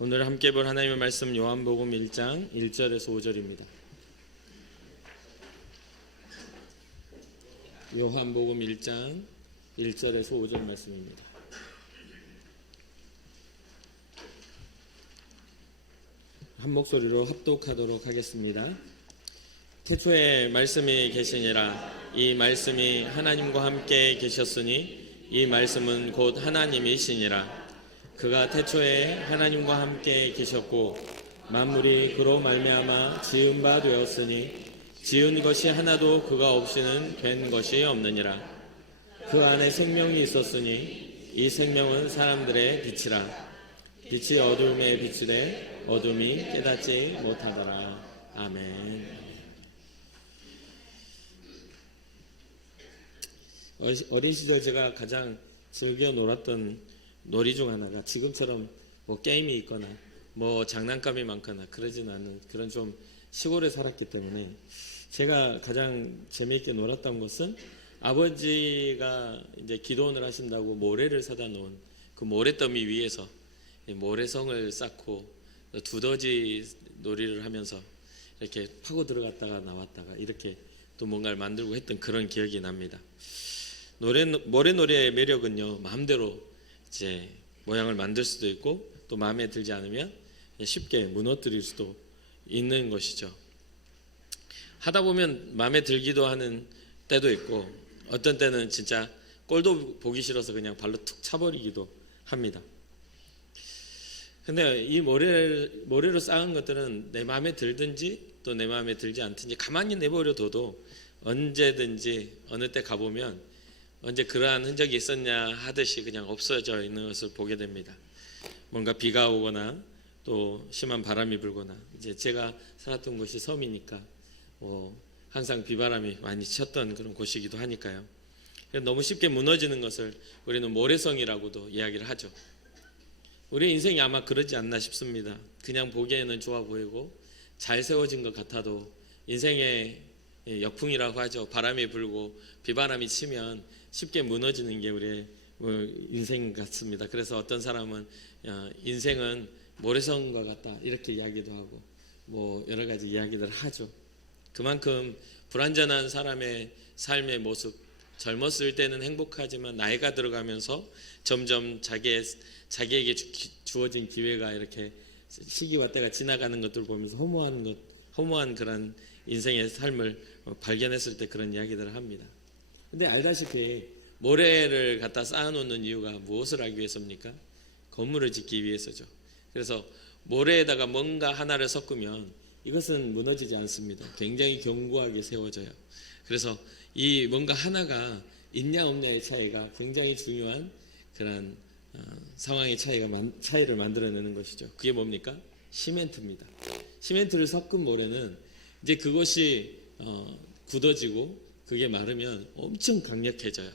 오늘 함께 볼 하나님의 말씀 요한복음 1장 1절에서 5절입니다. 요한복음 1장 1절에서 5절 말씀입니다. 한 목소리로 합독하도록 하겠습니다. 태초에 말씀이 계시니라. 이 말씀이 하나님과 함께 계셨으니 이 말씀은 곧 하나님이시니라. 그가 태초에 하나님과 함께 계셨고 만물이 그로 말미암아 지은 바 되었으니 지은 것이 하나도 그가 없이는 된 것이 없느니라. 그 안에 생명이 있었으니 이 생명은 사람들의 빛이라. 빛이 어둠에 비치되 어둠이 깨닫지 못하더라. 아멘. 어린 시절 제가 가장 즐겨 놀았던 놀이 중 하나가 지금처럼 뭐 게임이 있거나 뭐 장난감이 많거나 그러진 않은 그런 좀 시골에 살았기 때문에 제가 가장 재미있게 놀았던 것은 아버지가 이제 기도원을 하신다고 모래를 사다 놓은 그 모래더미 위에서 모래성을 쌓고 두더지 놀이를 하면서 이렇게 파고 들어갔다가 나왔다가 이렇게 또 뭔가를 만들고 했던 그런 기억이 납니다. 모래놀이의 매력은요, 마음대로 이제 모양을 만들 수도 있고 또 마음에 들지 않으면 쉽게 무너뜨릴 수도 있는 것이죠. 하다 보면 마음에 들기도 하는 때도 있고 어떤 때는 진짜 꼴도 보기 싫어서 그냥 발로 툭 차버리기도 합니다. 근데 이 모래로 쌓은 것들은 내 마음에 들든지 또 내 마음에 들지 않든지 가만히 내버려둬도 언제든지 어느 때 가보면 언제 그러한 흔적이 있었냐 하듯이 그냥 없어져 있는 것을 보게 됩니다. 뭔가 비가 오거나 또 심한 바람이 불거나 이제 제가 살았던 곳이 섬이니까 항상 비바람이 많이 쳤던 그런 곳이기도 하니까요. 너무 쉽게 무너지는 것을 우리는 모래성이라고도 이야기를 하죠. 우리 인생이 아마 그러지 않나 싶습니다. 그냥 보기에는 좋아 보이고 잘 세워진 것 같아도 인생의 역풍이라고 하죠. 바람이 불고 비바람이 치면 쉽게 무너지는 게 우리의 인생 같습니다. 그래서 어떤 사람은 인생은 모래성과 같다 이렇게 이야기도 하고 뭐 여러 가지 이야기들을 하죠. 그만큼 불완전한 사람의 삶의 모습, 젊었을 때는 행복하지만 나이가 들어가면서 점점 자기에게 주어진 기회가 이렇게 시기와 때가 지나가는 것들을 보면서 허무한 그런 인생의 삶을 발견했을 때 그런 이야기들을 합니다. 근데 알다시피 모래를 갖다 쌓아놓는 이유가 무엇을 하기 위해서입니까? 건물을 짓기 위해서죠. 그래서 모래에다가 뭔가 하나를 섞으면 이것은 무너지지 않습니다. 굉장히 견고하게 세워져요. 그래서 이 뭔가 하나가 있냐 없냐의 차이가 굉장히 중요한 그런 상황의 차이를 만들어내는 것이죠. 그게 뭡니까? 시멘트입니다. 시멘트를 섞은 모래는 이제 그것이 굳어지고 그게 마르면 엄청 강력해져요.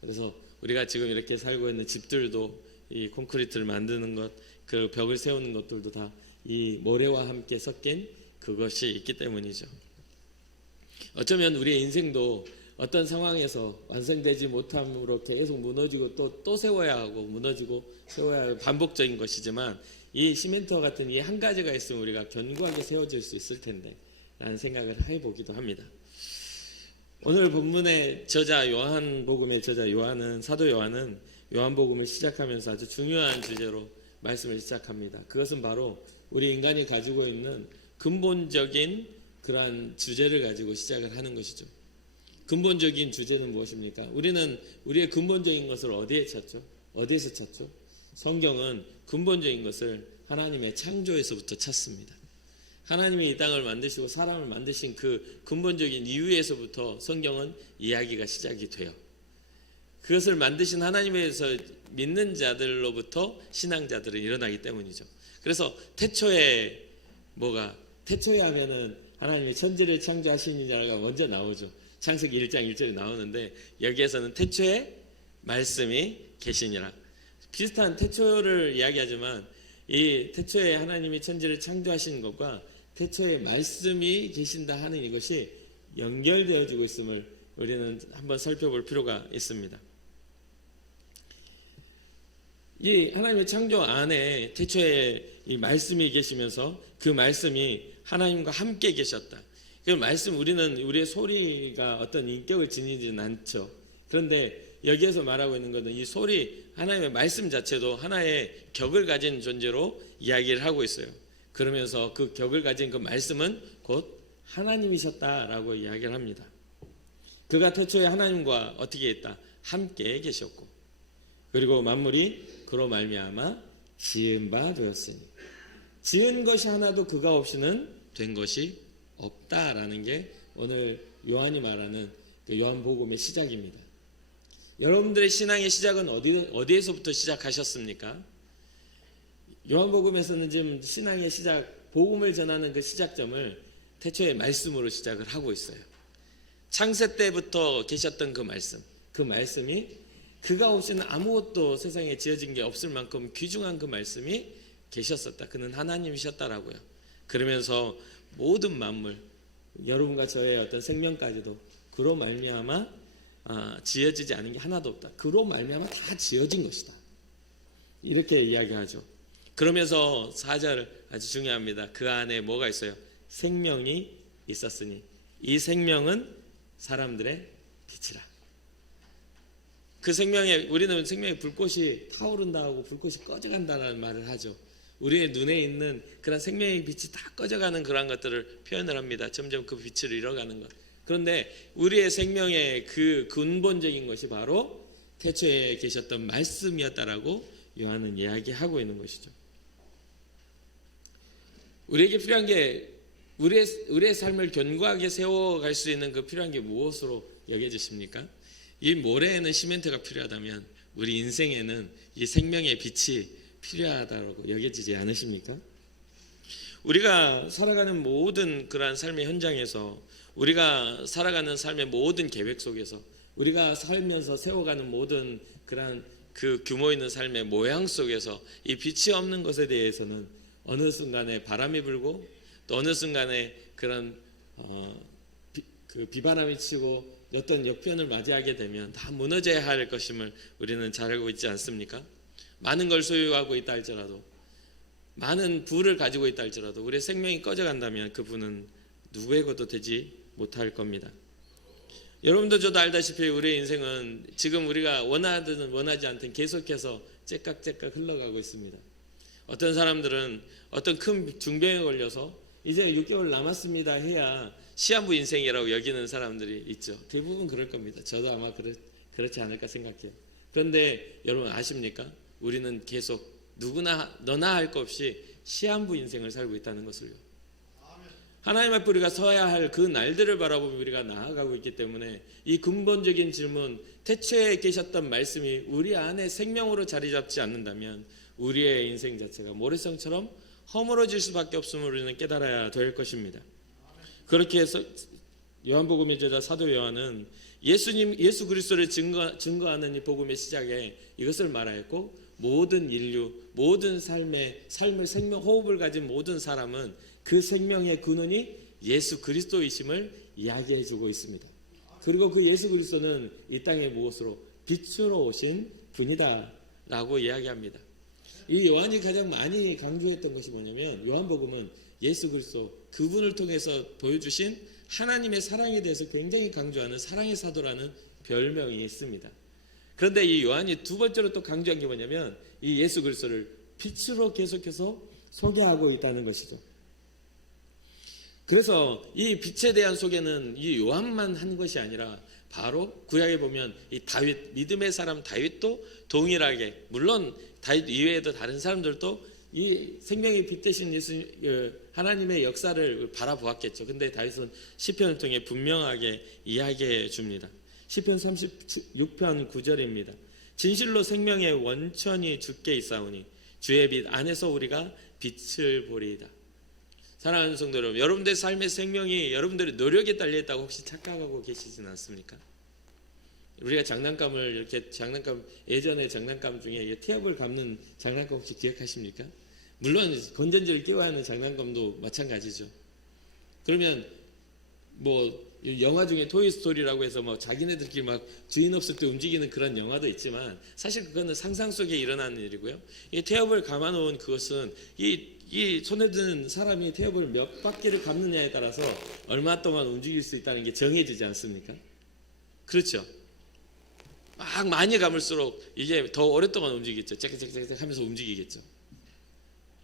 그래서 우리가 지금 이렇게 살고 있는 집들도 이 콘크리트를 만드는 것, 그 벽을 세우는 것들도 다 이 모래와 함께 섞인 그것이 있기 때문이죠. 어쩌면 우리의 인생도 어떤 상황에서 완성되지 못함으로 계속 무너지고 또 세워야 하고 무너지고 세워야 하고 반복적인 것이지만 이 시멘트와 같은 이 한 가지가 있으면 우리가 견고하게 세워질 수 있을 텐데 라는 생각을 해보기도 합니다. 오늘 본문의 저자 요한복음의 저자 사도 요한은 요한복음을 시작하면서 아주 중요한 주제로 말씀을 시작합니다. 그것은 바로 우리 인간이 가지고 있는 근본적인 그러한 주제를 가지고 시작을 하는 것이죠. 근본적인 주제는 무엇입니까? 우리는 우리의 근본적인 것을 어디에 찾죠? 어디에서 찾죠? 성경은 근본적인 것을 하나님의 창조에서부터 찾습니다. 하나님이 이 땅을 만드시고 사람을 만드신 그 근본적인 이유에서부터 성경은 이야기가 시작이 돼요. 그것을 만드신 하나님에 대해서 믿는 자들로부터 신앙자들은 일어나기 때문이죠. 그래서 태초에 하면은 하나님이 천지를 창조하시니라가 먼저 나오죠. 창세기 1장 1절에 나오는데 여기에서는 태초에 말씀이 계시니라. 비슷한 태초를 이야기하지만 이 태초에 하나님이 천지를 창조하신 것과 태초에 말씀이 계신다 하는 이것이 연결되어지고 있음을 우리는 한번 살펴볼 필요가 있습니다. 이 하나님의 창조 안에 태초에 이 말씀이 계시면서 그 말씀이 하나님과 함께 계셨다. 그 말씀 우리의 소리가 어떤 인격을 지니지는 않죠. 그런데 여기에서 말하고 있는 것은 이 소리 하나님의 말씀 자체도 하나의 격을 가진 존재로 이야기를 하고 있어요. 그러면서 그 격을 가진 그 말씀은 곧 하나님이셨다라고 이야기를 합니다. 그가 태초에 하나님과 어떻게 했다? 함께 계셨고 그리고 만물이 그로 말미암아 지은 바 되었으니 지은 것이 하나도 그가 없이는 된 것이 없다라는 게 오늘 요한이 말하는 그 요한복음의 시작입니다. 여러분들의 신앙의 시작은 어디에서부터 시작하셨습니까? 요한복음에서는 지금 신앙의 시작, 복음을 전하는 그 시작점을 태초의 말씀으로 시작을 하고 있어요. 창세 때부터 계셨던 그 말씀이 그가 없이는 아무것도 세상에 지어진 게 없을 만큼 귀중한 그 말씀이 계셨었다. 그는 하나님이셨다라고요. 그러면서 모든 만물, 여러분과 저의 어떤 생명까지도 그로 말미암아 지어지지 않은 게 하나도 없다. 그로 말미암아 다 지어진 것이다. 이렇게 이야기하죠. 그러면서 4절 아주 중요합니다. 그 안에 뭐가 있어요? 생명이 있었으니 이 생명은 사람들의 빛이라. 그 생명에 우리는 생명의 불꽃이 타오른다 하고 불꽃이 꺼져간다는 말을 하죠. 우리의 눈에 있는 그런 생명의 빛이 다 꺼져가는 그런 것들을 표현을 합니다. 점점 그 빛을 잃어가는 것. 그런데 우리의 생명의 그 근본적인 것이 바로 태초에 계셨던 말씀이었다라고 요한은 이야기하고 있는 것이죠. 우리에게 필요한 게 우리의 삶을 견고하게 세워갈 수 있는 그 필요한 게 무엇으로 여겨지십니까? 이 모래에는 시멘트가 필요하다면 우리 인생에는 이 생명의 빛이 필요하다고 여겨지지 않으십니까? 우리가 살아가는 모든 그러한 삶의 현장에서 우리가 살아가는 삶의 모든 계획 속에서 우리가 살면서 세워가는 모든 그러한 그 규모 있는 삶의 모양 속에서 이 빛이 없는 것에 대해서는 어느 순간에 바람이 불고 또 어느 순간에 그런 그 비바람이 치고 어떤 역변을 맞이하게 되면 다 무너져야 할 것임을 우리는 잘 알고 있지 않습니까? 많은 걸 소유하고 있다 할지라도 많은 부를 가지고 있다 할지라도 우리의 생명이 꺼져간다면 그 부는 누구에게도 되지 못할 겁니다. 여러분도 저도 알다시피 우리의 인생은 지금 우리가 원하든 원하지 않든 계속해서 째깍째깍 흘러가고 있습니다. 어떤 사람들은 어떤 큰 중병에 걸려서 이제 6개월 남았습니다 해야 시한부 인생이라고 여기는 사람들이 있죠. 대부분 그럴 겁니다. 저도 아마 그렇지 않을까 생각해요. 그런데 여러분 아십니까? 우리는 계속 누구나 너나 할 것 없이 시한부 인생을 살고 있다는 것을요. 하나님 앞에 우리가 서야 할 그 날들을 바라보며 우리가 나아가고 있기 때문에 이 근본적인 질문, 태초에 계셨던 말씀이 우리 안에 생명으로 자리 잡지 않는다면 우리의 인생 자체가 모래성처럼 허물어질 수밖에 없음을 우리는 깨달아야 될 것입니다. 그렇게 해서 요한복음의 제자 사도 요한은 예수 그리스도를 증거하는 이 복음의 시작에 이것을 말하였고 모든 인류, 모든 삶을 생명 호흡을 가진 모든 사람은 그 생명의 근원이 예수 그리스도이심을 이야기해 주고 있습니다. 그리고 그 예수 그리스도는 이 땅의 무엇으로? 빛으로 오신 분이다 라고 이야기합니다. 이 요한이 가장 많이 강조했던 것이 뭐냐면 요한복음은 예수 그리스도 그분을 통해서 보여주신 하나님의 사랑에 대해서 굉장히 강조하는 사랑의 사도라는 별명이 있습니다. 그런데 이 요한이 두 번째로 또 강조한 게 뭐냐면 이 예수 그리스도를 빛으로 계속해서 소개하고 있다는 것이죠. 그래서 이 빛에 대한 소개는 이 요한만 한 것이 아니라 바로 구약에 보면 이 다윗, 믿음의 사람 다윗도 동일하게, 물론 다윗 이외에도 다른 사람들도 이 생명의 빛 대신 예수 하나님의 역사를 바라보았겠죠. 근데 다윗은 시편을 통해 분명하게 이야기해 줍니다. 시편 36편 9절입니다. 진실로 생명의 원천이 주께 있사오니 주의 빛 안에서 우리가 빛을 보리이다. 사랑하는 성도 여러분, 여러분들의 삶의 생명이 여러분들의 노력에 달려있다고 혹시 착각하고 계시진 않습니까? 우리가 장난감을 이렇게 예전에 장난감 중에 태엽을 감는 장난감 혹시 기억하십니까? 물론 건전지를 끼워야 하는 장난감도 마찬가지죠. 그러면 뭐 영화 중에 토이스토리라고 해서 뭐 자기네들끼리 막 주인 없을 때 움직이는 그런 영화도 있지만 사실 그거는 상상 속에 일어나는 일이고요. 이 태엽을 감아놓은 그것은 이 손에 든 사람이 태엽을 몇 바퀴를 감느냐에 따라서 얼마 동안 움직일 수 있다는 게 정해지지 않습니까? 그렇죠. 막 많이 감을수록 이게 더 오랫동안 움직이겠죠. 짹짹짹짹 하면서 움직이겠죠.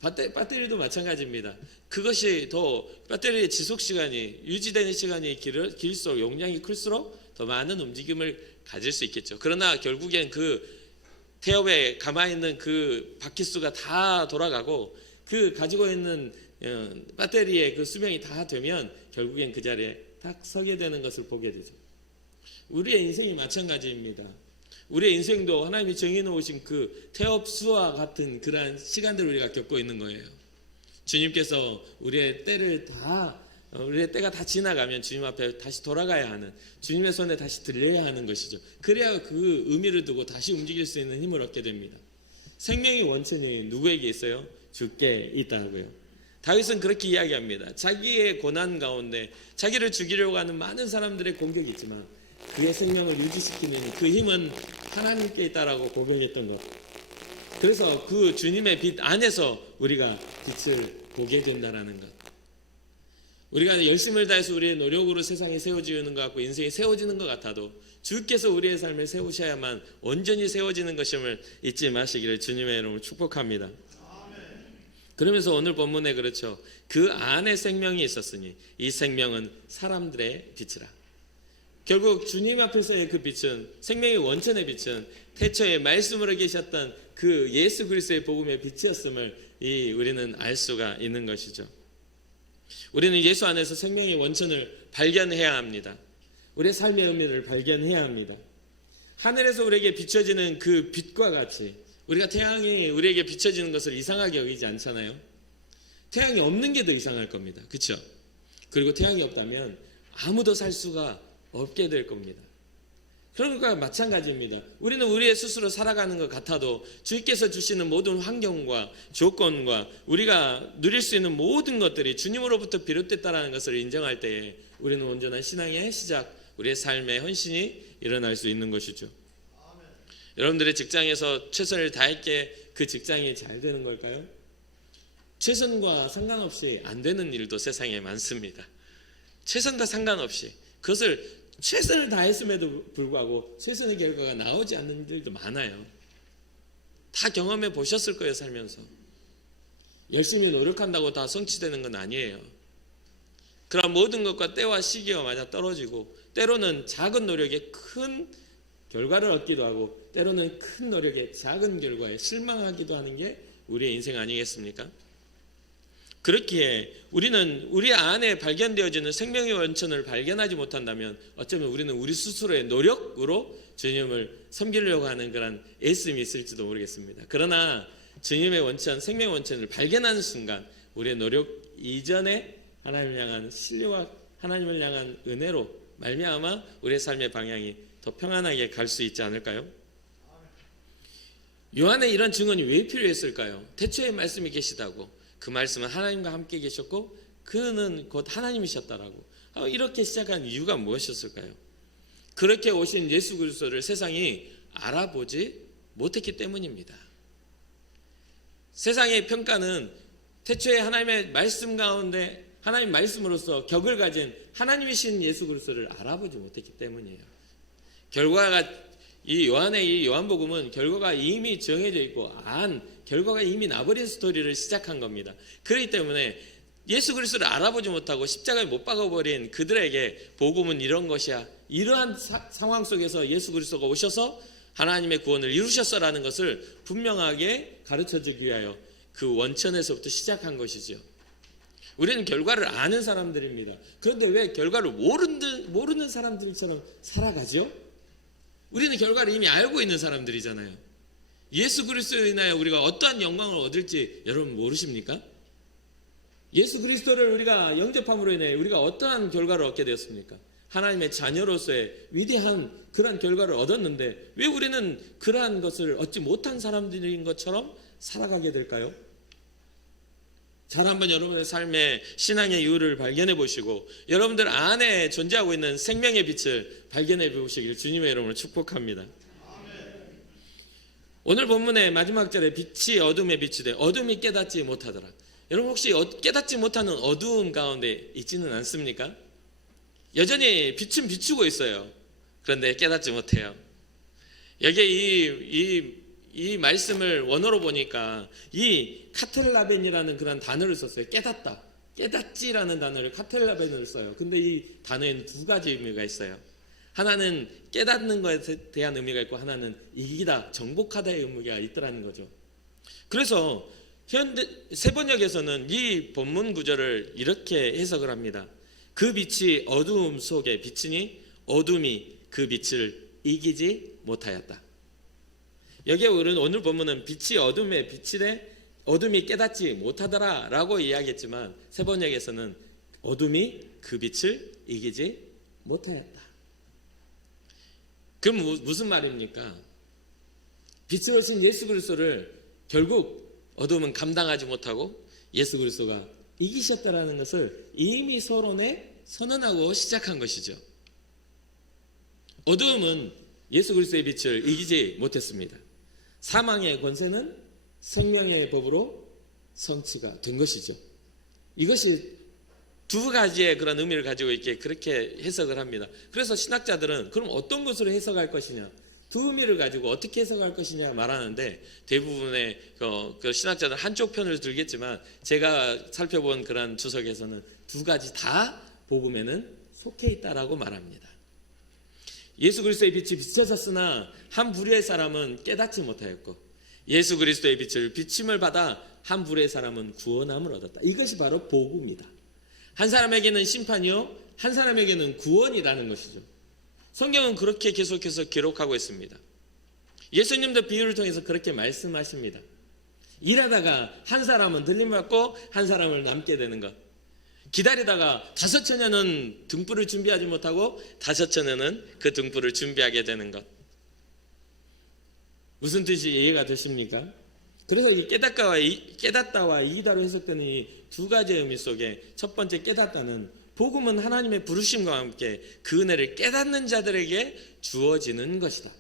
배터리도 마찬가지입니다. 그것이 더 배터리의 지속 시간이 유지되는 시간이 길수록 용량이 클수록 더 많은 움직임을 가질 수 있겠죠. 그러나 결국엔 그 태엽에 감아 있는 그 바퀴수가 다 돌아가고 그 가지고 있는 배터리의 그 수명이 다 되면 결국엔 그 자리에 딱 서게 되는 것을 보게 되죠. 우리의 인생이 마찬가지입니다. 우리의 인생도 하나님이 정해놓으신 그 태엽수와 같은 그러한 시간들을 우리가 겪고 있는 거예요. 주님께서 우리의 때가 다 지나가면 주님 앞에 다시 돌아가야 하는, 주님의 손에 다시 들려야 하는 것이죠. 그래야 그 의미를 두고 다시 움직일 수 있는 힘을 얻게 됩니다. 생명의 원천이 누구에게 있어요? 주께 있다고요. 다윗은 그렇게 이야기합니다. 자기의 고난 가운데 자기를 죽이려고 하는 많은 사람들의 공격이 있지만 그의 생명을 유지시키는 그 힘은 하나님께 있다라고 고백했던 것. 그래서 그 주님의 빛 안에서 우리가 빛을 보게 된다라는 것. 우리가 열심을 다해서 우리의 노력으로 세상이 세워지는 것 같고 인생이 세워지는 것 같아도 주께서 우리의 삶을 세우셔야만 온전히 세워지는 것임을 잊지 마시기를 주님의 이름으로 축복합니다. 그러면서 오늘 본문에 그렇죠. 그 안에 생명이 있었으니 이 생명은 사람들의 빛이라. 결국 주님 앞에서의 그 빛은, 생명의 원천의 빛은 태초에 말씀으로 계셨던 그 예수 그리스도의 복음의 빛이었음을 우리는 알 수가 있는 것이죠. 우리는 예수 안에서 생명의 원천을 발견해야 합니다. 우리의 삶의 의미를 발견해야 합니다. 하늘에서 우리에게 비춰지는 그 빛과 같이 우리가 태양이 우리에게 비춰지는 것을 이상하게 여기지 않잖아요. 태양이 없는 게 더 이상할 겁니다. 그렇죠? 그리고 태양이 없다면 아무도 살 수가 없게 될 겁니다. 그러니까 마찬가지입니다. 우리는 우리의 스스로 살아가는 것 같아도 주님께서 주시는 모든 환경과 조건과 우리가 누릴 수 있는 모든 것들이 주님으로부터 비롯됐다는 것을 인정할 때에 우리는 온전한 신앙의 시작, 우리의 삶의 헌신이 일어날 수 있는 것이죠. 여러분들의 직장에서 최선을 다했기에 그 직장이 잘 되는 걸까요? 최선과 상관없이 안 되는 일도 세상에 많습니다. 최선과 상관없이 그것을 최선을 다했음에도 불구하고 최선의 결과가 나오지 않는 일도 많아요. 다 경험해 보셨을 거예요. 살면서 열심히 노력한다고 다 성취되는 건 아니에요. 그런 모든 것과 때와 시기가 맞아 떨어지고 때로는 작은 노력에 큰 결과를 얻기도 하고 때로는 큰 노력에 작은 결과에 실망하기도 하는 게 우리의 인생 아니겠습니까? 그렇기에 우리는 우리 안에 발견되어지는 생명의 원천을 발견하지 못한다면 어쩌면 우리는 우리 스스로의 노력으로 주님을 섬기려고 하는 그런 애씀이 있을지도 모르겠습니다. 그러나 주님의 원천, 생명의 원천을 발견하는 순간 우리의 노력 이전에 하나님을 향한 신뢰와 하나님을 향한 은혜로 말미암아 우리의 삶의 방향이 더 평안하게 갈 수 있지 않을까요? 요한의 이런 증언이 왜 필요했을까요? 태초에 말씀이 계시다고, 그 말씀은 하나님과 함께 계셨고 그는 곧 하나님이셨다라고 이렇게 시작한 이유가 무엇이었을까요? 그렇게 오신 예수 그리스도를 세상이 알아보지 못했기 때문입니다. 세상의 평가는 태초에 하나님의 말씀 가운데 하나님 말씀으로서 격을 가진 하나님이신 예수 그리스도를 알아보지 못했기 때문이에요. 결과가 이 요한의 이 요한복음은 결과가 이미 정해져 있고 결과가 이미 나버린 스토리를 시작한 겁니다. 그렇기 때문에 예수 그리스도를 알아보지 못하고 십자가에 못 박아버린 그들에게 복음은 이런 것이야. 이러한 상황 속에서 예수 그리스도가 오셔서 하나님의 구원을 이루셨어라는 것을 분명하게 가르쳐주기 위하여 그 원천에서부터 시작한 것이죠. 우리는 결과를 아는 사람들입니다. 그런데 왜 결과를 모르는 사람들처럼 살아가죠? 우리는 결과를 이미 알고 있는 사람들이잖아요. 예수 그리스도로 인하여 우리가 어떠한 영광을 얻을지 여러분 모르십니까? 예수 그리스도를 우리가 영접함으로 인해 우리가 어떠한 결과를 얻게 되었습니까? 하나님의 자녀로서의 위대한 그러한 결과를 얻었는데 왜 우리는 그러한 것을 얻지 못한 사람들인 것처럼 살아가게 될까요? 잘 한번 여러분의 삶의 신앙의 이유를 발견해 보시고 여러분들 안에 존재하고 있는 생명의 빛을 발견해 보시길 주님의 이름으로 축복합니다. 오늘 본문의 마지막 절에 빛이 어둠에 비추되 어둠이 깨닫지 못하더라. 여러분 혹시 깨닫지 못하는 어두움 가운데 있지는 않습니까? 여전히 빛은 비추고 있어요. 그런데 깨닫지 못해요. 여기에 이 말씀을 원어로 보니까 이 카텔라벤이라는 그런 단어를 썼어요. 깨닫다, 깨닫지라는 단어를 카텔라벤을 써요. 근데 이 단어에는 두 가지 의미가 있어요. 하나는 깨닫는 것에 대한 의미가 있고 하나는 이기다, 정복하다의 의미가 있더라는 거죠. 그래서 현대 세번역에서는 이 본문 구절을 이렇게 해석을 합니다. 그 빛이 어두움 속에 비치니 어둠이 그 빛을 이기지 못하였다. 여기에 오늘 본문은 빛이 어둠에 비치되 어둠이 깨닫지 못하더라 라고 이야기했지만 세번역에서는 어둠이 그 빛을 이기지 못하였다. 그럼 무슨 말입니까? 빛을 오신 예수 그리스도를 결국 어둠은 감당하지 못하고 예수 그리스도가 이기셨다라는 것을 이미 서론에 선언하고 시작한 것이죠. 어둠은 예수 그리스도의 빛을 이기지 못했습니다. 사망의 권세는 생명의 법으로 성취가 된 것이죠. 이것이 두 가지의 그런 의미를 가지고 있게 그렇게 해석을 합니다. 그래서 신학자들은 그럼 어떤 것으로 해석할 것이냐, 두 의미를 가지고 어떻게 해석할 것이냐 말하는데 대부분의 그 신학자들 한쪽 편을 들겠지만 제가 살펴본 그런 주석에서는 두 가지 다 복음에는 속해 있다라고 말합니다. 예수 그리스도의 빛이 비춰졌으나 한 부류의 사람은 깨닫지 못하였고 예수 그리스도의 빛을 비침을 받아 한 부류의 사람은 구원함을 얻었다. 이것이 바로 복음이다. 한 사람에게는 심판이요 한 사람에게는 구원이라는 것이죠. 성경은 그렇게 계속해서 기록하고 있습니다. 예수님도 비유를 통해서 그렇게 말씀하십니다. 일하다가 한 사람은 들림받고 한 사람을 남게 되는 것, 기다리다가 5처녀는 등불을 준비하지 못하고 5처녀는 그 등불을 준비하게 되는 것. 무슨 뜻이 이해가 되십니까? 그래서 이 깨닫다와 이기다로 해석되는 이 두 가지의 의미 속에 첫 번째 깨닫다는 복음은 하나님의 부르심과 함께 그 은혜를 깨닫는 자들에게 주어지는 것이다.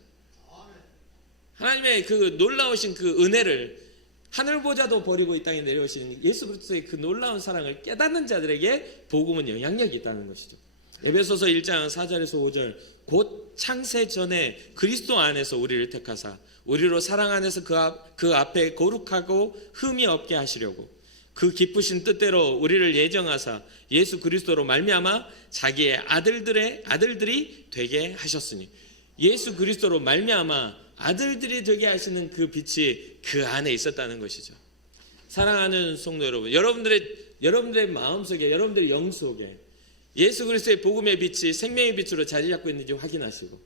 하나님의 그 놀라우신 그 은혜를 하늘보자도 버리고 이 땅에 내려오시는 예수 그리스도의 그 놀라운 사랑을 깨닫는 자들에게 복음은 영향력이 있다는 것이죠. 에베소서 1장 4절에서 5절 곧 창세 전에 그리스도 안에서 우리를 택하사 우리로 사랑 안에서 그 앞에 거룩하고 흠이 없게 하시려고 그 기쁘신 뜻대로 우리를 예정하사 예수 그리스도로 말미암아 자기의 아들들이 되게 하셨으니 예수 그리스도로 말미암아 아들들이 되게 하시는 그 빛이 그 안에 있었다는 것이죠. 사랑하는 성도 여러분, 여러분들의 마음속에, 여러분들의 영 속에 예수 그리스도의 복음의 빛이 생명의 빛으로 자리 잡고 있는지 확인하시고,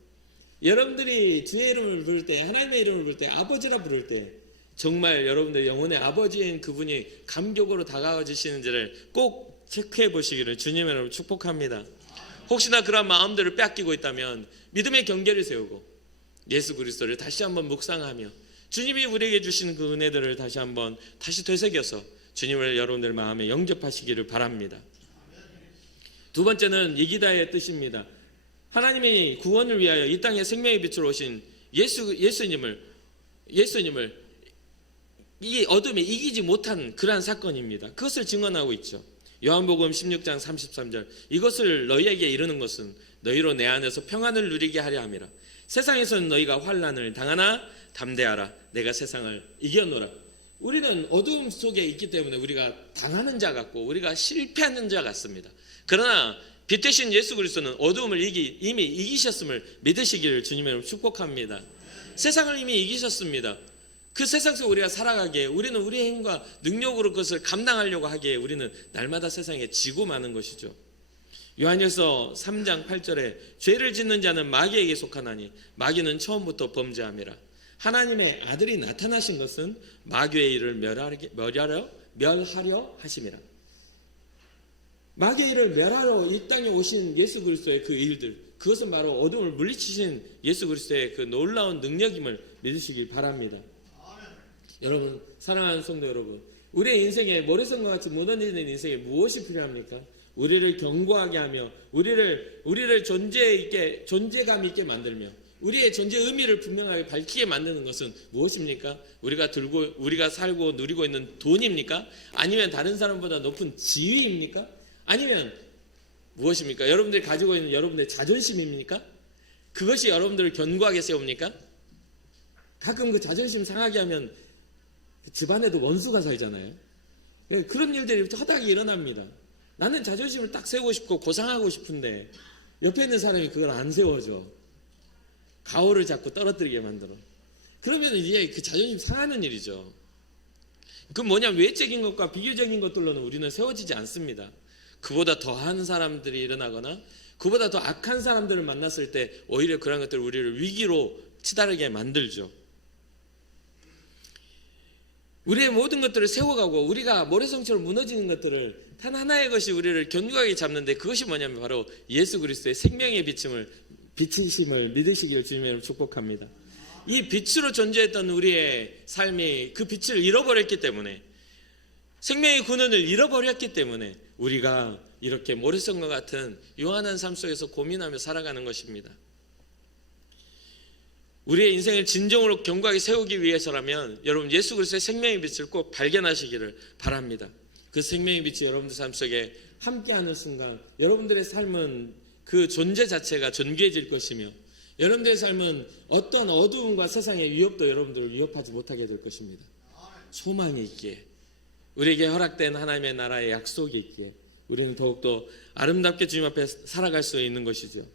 여러분들이 주의 이름을 부를 때, 하나님의 이름을 부를 때, 아버지라 부를 때 정말 여러분들 영혼의 아버지인 그분이 감격으로 다가와 주시는지를 꼭 체크해 보시기를 주님의 이름으로 축복합니다. 혹시나 그런 마음들을 빼앗기고 있다면 믿음의 경계를 세우고 예수 그리스도를 다시 한번 묵상하며 주님이 우리에게 주시는 그 은혜들을 다시 되새겨서 주님을 여러분들 마음에 영접하시기를 바랍니다. 두 번째는 이기다의 뜻입니다. 하나님이 구원을 위하여 이 땅에 생명의 빛으로 오신 예수님을 이 어둠에 이기지 못한 그러한 사건입니다. 그것을 증언하고 있죠. 요한복음 16장 33절 이것을 너희에게 이르는 것은 너희로 내 안에서 평안을 누리게 하려 함이라. 세상에서는 너희가 환난을 당하나 담대하라. 내가 세상을 이겨노라. 우리는 어두움 속에 있기 때문에 우리가 당하는 자 같고 우리가 실패하는 자 같습니다. 그러나 빛 대신 예수 그리스도는 어두움을 이미 이기셨음을 믿으시기를 주님의 축복합니다. 세상을 이미 이기셨습니다. 그 세상 속에 우리가 살아가기에 우리는 우리의 힘과 능력으로 그것을 감당하려고 하기에 우리는 날마다 세상에 지고 마는 것이죠. 요한일서 3장 8절에 죄를 짓는 자는 마귀에게 속하나니 마귀는 처음부터 범죄함이라. 하나님의 아들이 나타나신 것은 마귀의 일을 멸하려 하심이라. 마귀의 일을 멸하러 이 땅에 오신 예수 그리스도의 그 일들, 그것은 바로 어둠을 물리치신 예수 그리스도의 그 놀라운 능력임을 믿으시길 바랍니다. 여러분, 사랑하는 성도 여러분, 우리의 인생에 모래성과 같이 무너지는 인생에 무엇이 필요합니까? 우리를 견고하게 하며 우리를 존재감 있게 만들며 우리의 존재 의미를 분명하게 밝히게 만드는 것은 무엇입니까? 우리가 살고 누리고 있는 돈입니까? 아니면 다른 사람보다 높은 지위입니까? 아니면 무엇입니까? 여러분들이 가지고 있는 여러분들의 자존심입니까? 그것이 여러분들을 견고하게 세웁니까? 가끔 그 자존심 상하게 하면 집안에도 원수가 살잖아요. 그런 일들이 허다하게 일어납니다. 나는 자존심을 딱 세우고 싶고 고상하고 싶은데 옆에 있는 사람이 그걸 안 세워줘. 가오를 자꾸 떨어뜨리게 만들어. 그러면 이제 그 자존심 상하는 일이죠. 그 뭐냐면 외적인 것과 비교적인 것들로는 우리는 세워지지 않습니다. 그보다 더한 사람들이 일어나거나 그보다 더 악한 사람들을 만났을 때 오히려 그런 것들을 우리를 위기로 치달게 만들죠. 우리의 모든 것들을 세워가고 우리가 모래성처럼 무너지는 것들을 단 하나의 것이 우리를 견고하게 잡는데 그것이 뭐냐면 바로 예수 그리스도의 생명의 빛이심을 믿으시기를 주님으로 축복합니다. 이 빛으로 존재했던 우리의 삶이 그 빛을 잃어버렸기 때문에 생명의 근원을 잃어버렸기 때문에 우리가 이렇게 모래성과 같은 요한한 삶 속에서 고민하며 살아가는 것입니다. 우리의 인생을 진정으로 견고하게 세우기 위해서라면 여러분 예수 그리스도의 생명의 빛을 꼭 발견하시기를 바랍니다. 그 생명의 빛이 여러분들 삶 속에 함께하는 순간 여러분들의 삶은 그 존재 자체가 존귀해질 것이며 여러분들의 삶은 어떤 어두움과 세상의 위협도 여러분들을 위협하지 못하게 될 것입니다. 소망이 있기에 우리에게 허락된 하나님의 나라의 약속이 있기에 우리는 더욱더 아름답게 주님 앞에 살아갈 수 있는 것이죠.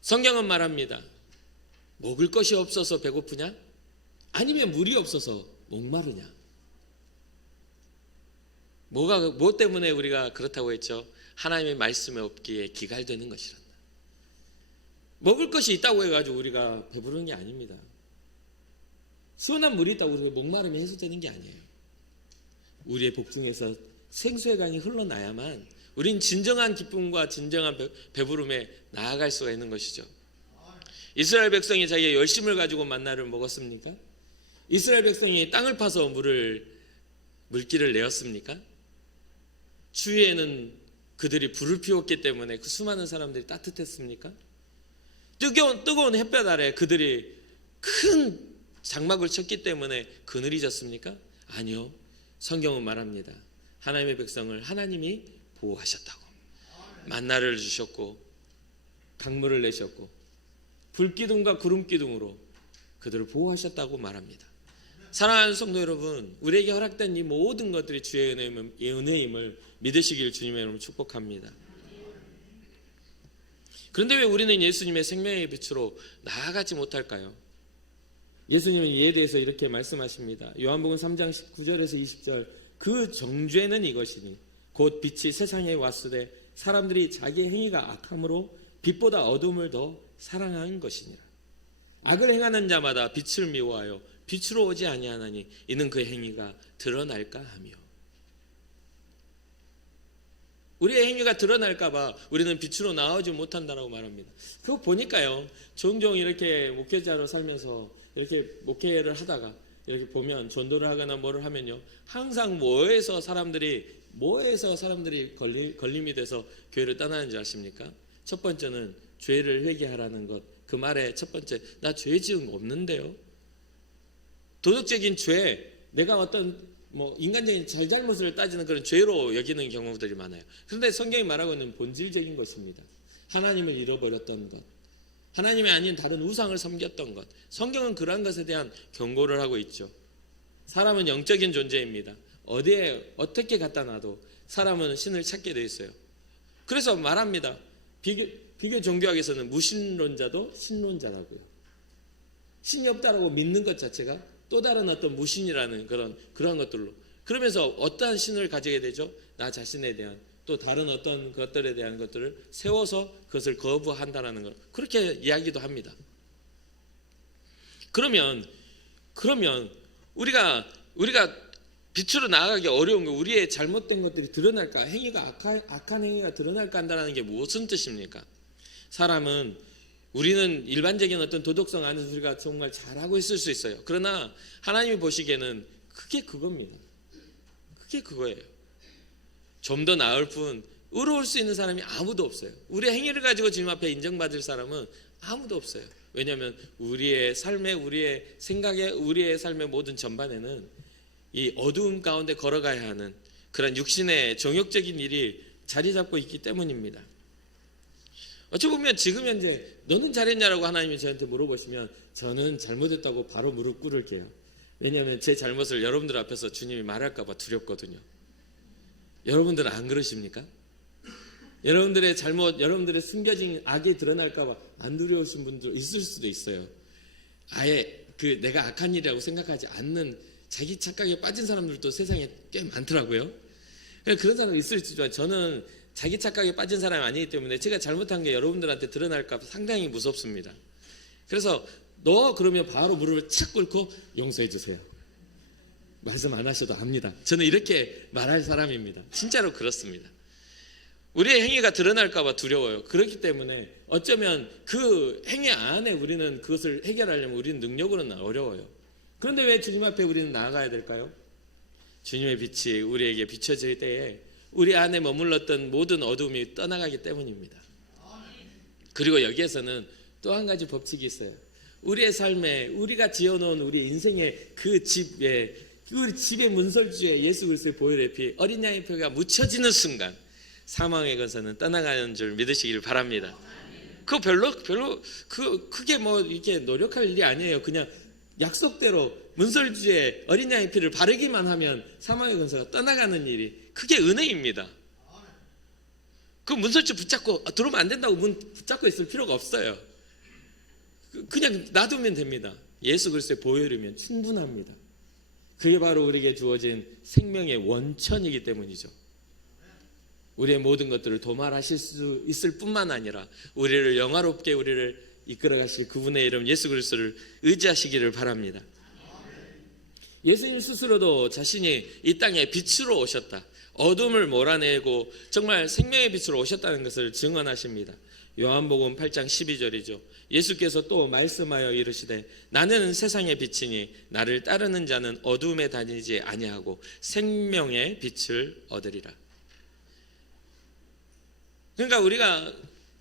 성경은 말합니다. 먹을 것이 없어서 배고프냐? 아니면 물이 없어서 목마르냐? 뭐 때문에 우리가 그렇다고 했죠? 하나님의 말씀에 없기에 기갈되는 것이란다. 먹을 것이 있다고 해가지고 우리가 배부르는 게 아닙니다. 시원한 물이 있다고 해서 목마름이 해소되는 게 아니에요. 우리의 복중에서 생수의 강이 흘러나야만 우린 진정한 기쁨과 진정한 배부름에 나아갈 수가 있는 것이죠. 이스라엘 백성이 자기의 열심을 가지고 만나를 먹었습니까? 이스라엘 백성이 땅을 파서 물길을 내었습니까? 추위에는 그들이 불을 피웠기 때문에 그 수많은 사람들이 따뜻했습니까? 뜨거운 햇볕 아래 그들이 큰 장막을 쳤기 때문에 그늘이 졌습니까? 아니요. 성경은 말합니다. 하나님의 백성을 하나님이 보호하셨다고. 만나를 주셨고 강물을 내셨고 불기둥과 구름기둥으로 그들을 보호하셨다고 말합니다. 사랑하는 성도 여러분, 우리에게 허락된 이 모든 것들이 주의 은혜임을 믿으시길 주님의 이름으로 축복합니다. 그런데 왜 우리는 예수님의 생명의 빛으로 나아가지 못할까요? 예수님은 이에 대해서 이렇게 말씀하십니다. 요한복음 3장 19절에서 20절 그 정죄는 이것이니 곧 빛이 세상에 왔으되 사람들이 자기의 행위가 악함으로 빛보다 어둠을 더 사랑한 것이니라. 악을 행하는 자마다 빛을 미워하여 빛으로 오지 아니하나니 이는 그 행위가 드러날까 하며. 우리의 행위가 드러날까 봐 우리는 빛으로 나오지 못한다라고 말합니다. 그거 보니까요, 종종 이렇게 목회자로 살면서 이렇게 목회를 하다가 이렇게 보면 전도를 하거나 뭐를 하면요, 항상 뭐에서 사람들이 걸림이 돼서 교회를 떠나는지 아십니까? 첫 번째는 죄를 회개하라는 것. 그 말에 첫 번째, 나 죄 지은 거 없는데요. 도덕적인 죄, 내가 어떤 인간적인 잘잘못을 따지는 그런 죄로 여기는 경우들이 많아요. 그런데 성경이 말하고 있는 본질적인 것입니다. 하나님을 잃어버렸던 것, 하나님이 아닌 다른 우상을 섬겼던 것. 성경은 그러한 것에 대한 경고를 하고 있죠. 사람은 영적인 존재입니다. 어디에 어떻게 갖다 놔도 사람은 신을 찾게 돼 있어요. 그래서 말합니다. 비교 종교학에서는 무신론자도 신론자라고요. 신이 없다라고 믿는 것 자체가 또 다른 어떤 무신이라는 그런 것들로, 그러면서 어떠한 신을 가지게 되죠? 나 자신에 대한 또 다른 어떤 것들에 대한 것들을 세워서 그것을 거부한다라는 것, 그렇게 이야기도 합니다. 그러면 우리가 빛으로 나아가기 어려운 거, 우리의 잘못된 것들이 드러날까, 악한 행위가 드러날까 한다는 게 무슨 뜻입니까? 우리는 일반적인 어떤 도덕성 안에서 우리가 정말 잘하고 있을 수 있어요. 그러나 하나님이 보시기에는 그게 그겁니다. 그게 그거예요. 좀 더 나을 뿐 의로울 수 있는 사람이 아무도 없어요. 우리의 행위를 가지고 주님 앞에 인정받을 사람은 아무도 없어요. 왜냐하면 우리의 삶에, 우리의 생각에, 우리의 삶의 모든 전반에는 이 어두움 가운데 걸어가야 하는 그런 육신의 정욕적인 일이 자리 잡고 있기 때문입니다. 어찌 보면 지금 현재 너는 잘했냐라고 하나님이 저한테 물어보시면 저는 잘못했다고 바로 무릎 꿇을게요. 왜냐하면 제 잘못을 여러분들 앞에서 주님이 말할까 봐 두렵거든요. 여러분들은 안 그러십니까? 여러분들의 잘못, 여러분들의 숨겨진 악이 드러날까 봐 안 두려우신 분들 있을 수도 있어요. 아예 그 내가 악한 일이라고 생각하지 않는 자기 착각에 빠진 사람들도 세상에 꽤 많더라고요. 그런 사람 있을지만 저는 자기 착각에 빠진 사람이 아니기 때문에 제가 잘못한 게 여러분들한테 드러날까 봐 상당히 무섭습니다. 그래서 너 그러면 바로 무릎을 착 꿇고 용서해 주세요. 말씀 안 하셔도 압니다. 저는 이렇게 말할 사람입니다. 진짜로 그렇습니다. 우리의 행위가 드러날까 봐 두려워요. 그렇기 때문에 어쩌면 그 행위 안에 우리는 그것을 해결하려면 우리는 능력으로는 어려워요. 그런데 왜 주님 앞에 우리는 나아가야 될까요? 주님의 빛이 우리에게 비춰질 때에 우리 안에 머물렀던 모든 어두움이 떠나가기 때문입니다. 그리고 여기에서는 또 한 가지 법칙이 있어요. 우리의 삶에 우리가 지어놓은 우리 인생의 그 집에 그 집의 문설주에 예수 그리스도의 보혈의 피, 어린 양의 피가 묻혀지는 순간 사망의 권세는 떠나가는 줄 믿으시기를 바랍니다. 그거 별로 크게 뭐 이렇게 노력할 일이 아니에요. 그냥 약속대로 문설주에 어린 양의 피를 바르기만 하면 사망의 권세가 떠나가는 일이 그게 은혜입니다. 그 문설주 붙잡고 들어오면 안 된다고 문 붙잡고 있을 필요가 없어요. 그냥 놔두면 됩니다. 예수 그리스도의 보혈이면 충분합니다. 그게 바로 우리에게 주어진 생명의 원천이기 때문이죠. 우리의 모든 것들을 도말하실 수 있을 뿐만 아니라 우리를 영화롭게 우리를 이끌어가실 그분의 이름 예수 그리스도를 의지하시기를 바랍니다. 예수님 스스로도 자신이 이 땅에 빛으로 오셨다, 어둠을 몰아내고 정말 생명의 빛으로 오셨다는 것을 증언하십니다. 요한복음 8장 12절이죠. 예수께서 또 말씀하여 이르시되 나는 세상의 빛이니 나를 따르는 자는 어둠에 다니지 아니하고 생명의 빛을 얻으리라. 그러니까 우리가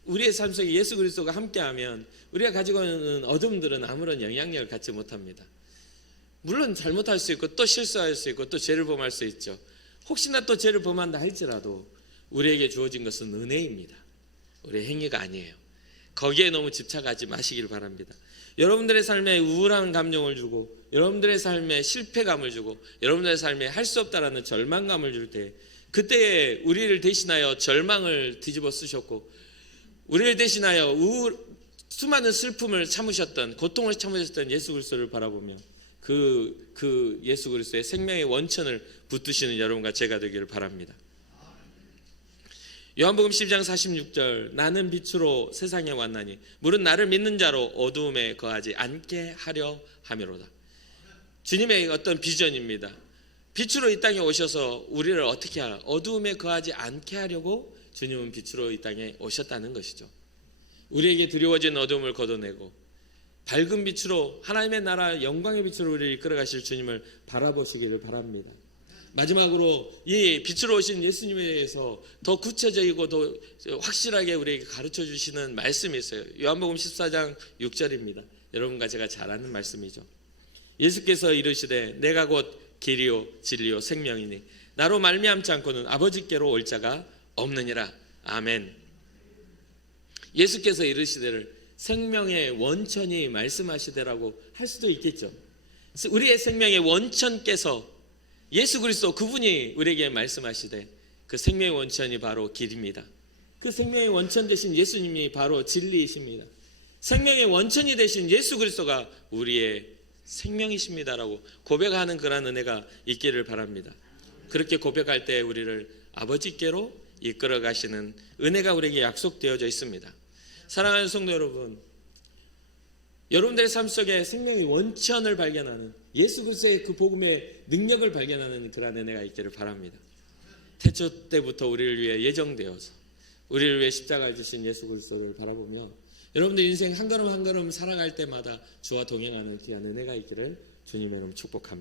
우리의 삶 속에 예수 그리스도가 함께하면 우리가 가지고 있는 어둠들은 아무런 영향력을 갖지 못합니다. 물론 잘못할 수 있고 또 실수할 수 있고 또 죄를 범할 수 있죠. 혹시나 또 죄를 범한다 할지라도 우리에게 주어진 것은 은혜입니다. 우리의 행위가 아니에요. 거기에 너무 집착하지 마시길 바랍니다. 여러분들의 삶에 우울한 감정을 주고 여러분들의 삶에 실패감을 주고 여러분들의 삶에 할 수 없다라는 절망감을 줄 때 그때에 우리를 대신하여 절망을 뒤집어 쓰셨고 우리를 대신하여 수많은 슬픔을 참으셨던 고통을 참으셨던 예수 그리스도를 바라보며 그 예수 그리스도의 생명의 원천을 붙드시는 여러분과 제가 되기를 바랍니다. 요한복음 10장 46절 나는 빛으로 세상에 왔나니 물은 나를 믿는 자로 어두움에 거하지 않게 하려 함이로다. 주님의 어떤 비전입니다. 빛으로 이 땅에 오셔서 우리를 어떻게 하라? 어두움에 거하지 않게 하려고 주님은 빛으로 이 땅에 오셨다는 것이죠. 우리에게 두려워진 어두움을 걷어내고 밝은 빛으로 하나님의 나라 영광의 빛으로 우리를 이끌어가실 주님을 바라보시기를 바랍니다. 마지막으로 이 빛으로 오신 예수님에 대해서 더 구체적이고 더 확실하게 우리에게 가르쳐 주시는 말씀이 있어요. 요한복음 14장 6절입니다. 여러분과 제가 잘 아는 말씀이죠. 예수께서 이르시되 내가 곧 길이요 진리요 생명이니 나로 말미암지 않고는 아버지께로 올 자가 없느니라. 아멘. 예수께서 이르시되를 생명의 원천이 말씀하시되라고 할 수도 있겠죠. 우리의 생명의 원천께서 예수 그리스도 그분이 우리에게 말씀하시되 그 생명의 원천이 바로 길입니다. 그 생명의 원천 되신 예수님이 바로 진리이십니다. 생명의 원천이 되신 예수 그리스도가 우리의 생명이십니다라고 고백하는 그런 은혜가 있기를 바랍니다. 그렇게 고백할 때 우리를 아버지께로 이끌어 가시는 은혜가 우리에게 약속되어져 있습니다. 사랑하는 성도 여러분, 여러분들의 삶 속에 생명의 원천을 발견하는 예수 그리스도의 그 복음의 능력을 발견하는 그런 은혜가 있기를 바랍니다. 태초 때부터 우리를 위해 예정되어서 우리를 위해 십자가를 주신 예수 그리스도를 바라보며 여러분들 인생 한 걸음 한 걸음 살아갈 때마다 주와 동행하는 귀한 은혜가 있기를 주님의 이름으로 축복합니다.